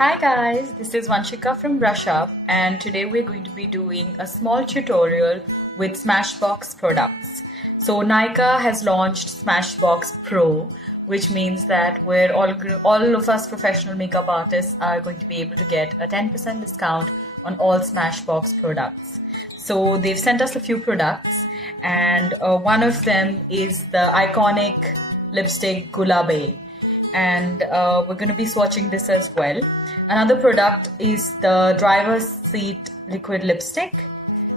Hi guys, this is Vanshika from BrushUp, and today we're going to be doing a small tutorial with Smashbox products. So Nykaa has launched Smashbox Pro, which means that all of us professional makeup artists are going to be able to get a 10% discount on all Smashbox products. So they've sent us a few products, and one of them is the iconic lipstick Gulabe, and we're going to be swatching this as well. Another product is the driver's seat liquid lipstick,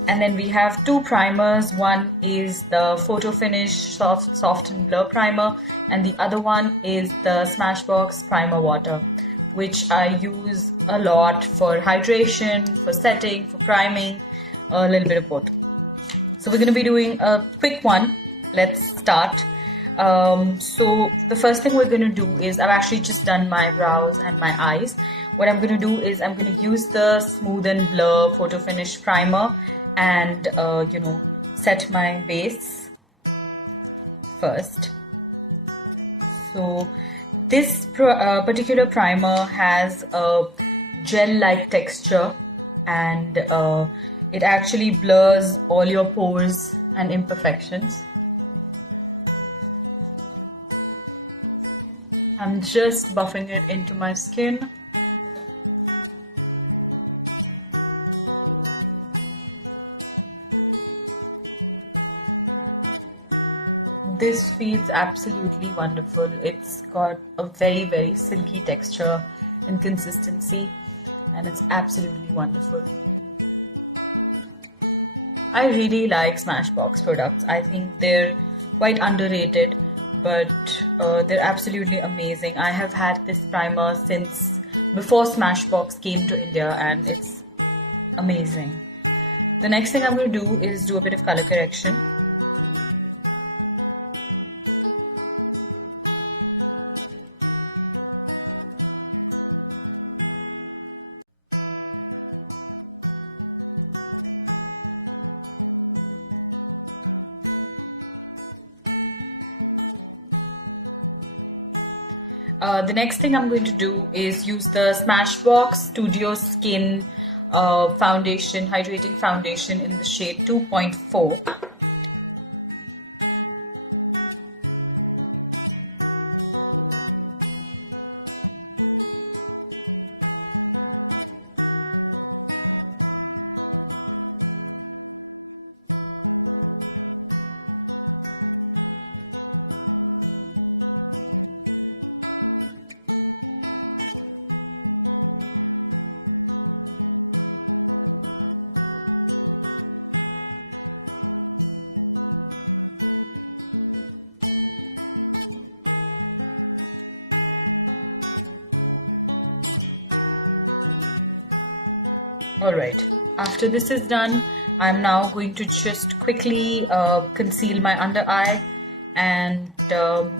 and then we have two primers. One is the Photo Finish soft and blur primer, and the other one is the Smashbox primer water, which I use a lot for hydration, for setting, for priming, a little bit of both. So we're going to be doing a quick one. Let's start. So the first thing we're going to do is I've actually just done my brows and my eyes. What I'm going to do is I'm going to use the Smooth and Blur Photo Finish primer and set my base first. So this particular primer has a gel-like texture, and it actually blurs all your pores and imperfections. I'm just buffing it into my skin. This feels absolutely wonderful. It's got a very, very silky texture and consistency, and it's absolutely wonderful. I really like Smashbox products. I think they're quite underrated, but they're absolutely amazing. I have had this primer since before Smashbox came to India, and it's amazing. The next thing I'm going to do is do a bit of color correction. The next thing I'm going to do is use the Smashbox Studio Skin foundation, hydrating foundation in the shade 2.4. Alright, after this is done, I'm now going to just quickly conceal my under eye, and then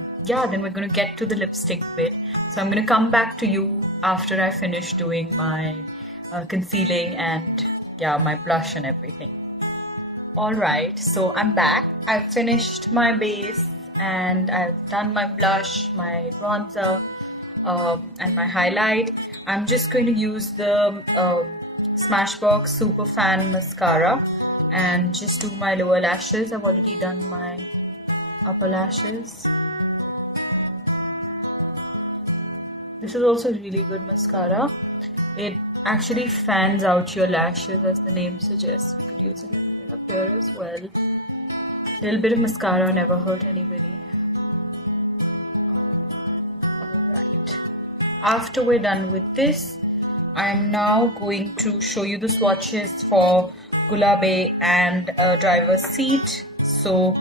we're going to get to the lipstick bit. So I'm going to come back to you after I finish doing my concealing and my blush and everything. Alright, so I'm back. I've finished my base and I've done my blush, my bronzer, and my highlight. I'm just going to use the Smashbox Super Fan Mascara and just do my lower lashes. I've already done my upper lashes. This is also really good mascara. It actually fans out your lashes, as the name suggests. We could use a little bit up here as well. A little bit of mascara never hurt anybody. Alright. After we're done with this, I'm now going to show you the swatches for Gulabe and driver's seat. So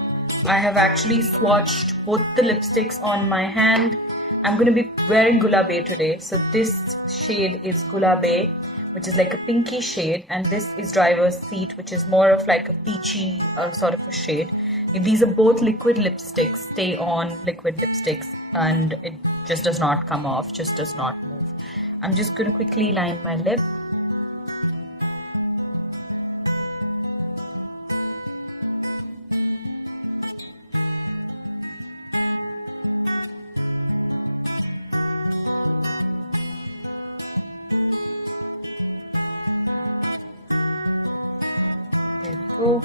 I have actually swatched both the lipsticks on my hand. I'm going to be wearing Gulabe today. So this shade is Gulabe, which is like a pinky shade, and this is driver's seat, which is more of like a peachy sort of a shade. These are both liquid lipsticks, stay on liquid lipsticks, and it just does not come off, just does not move. I'm just going to quickly line my lip. There we go.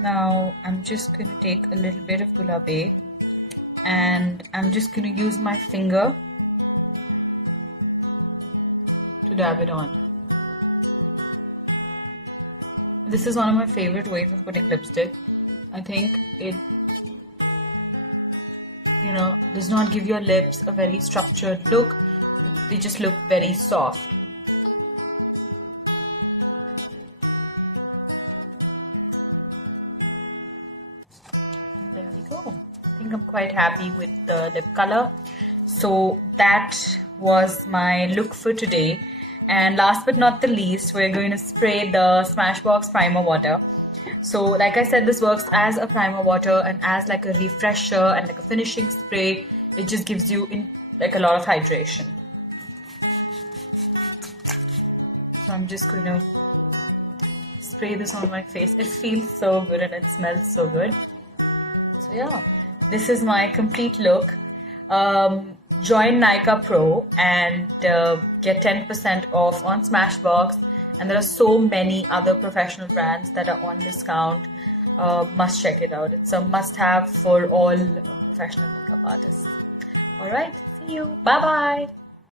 Now I'm just going to take a little bit of gulabe and I'm just going to use my finger to dab it on. This is one of my favorite ways of putting lipstick. I think it, does not give your lips a very structured look. They just look very soft. There we go. I think I'm quite happy with the lip color. So that was my look for today. And last but not the least, we're going to spray the Smashbox Primer Water. So like I said, this works as a primer water and as like a refresher and like a finishing spray. It just gives you like a lot of hydration. So I'm just going to spray this on my face. It feels so good and it smells so good. So yeah, this is my complete look. Join Nykaa Pro and get 10% off on Smashbox. And there are so many other professional brands that are on discount. Must check it out. It's a must-have for all professional makeup artists. Alright, see you. Bye-bye.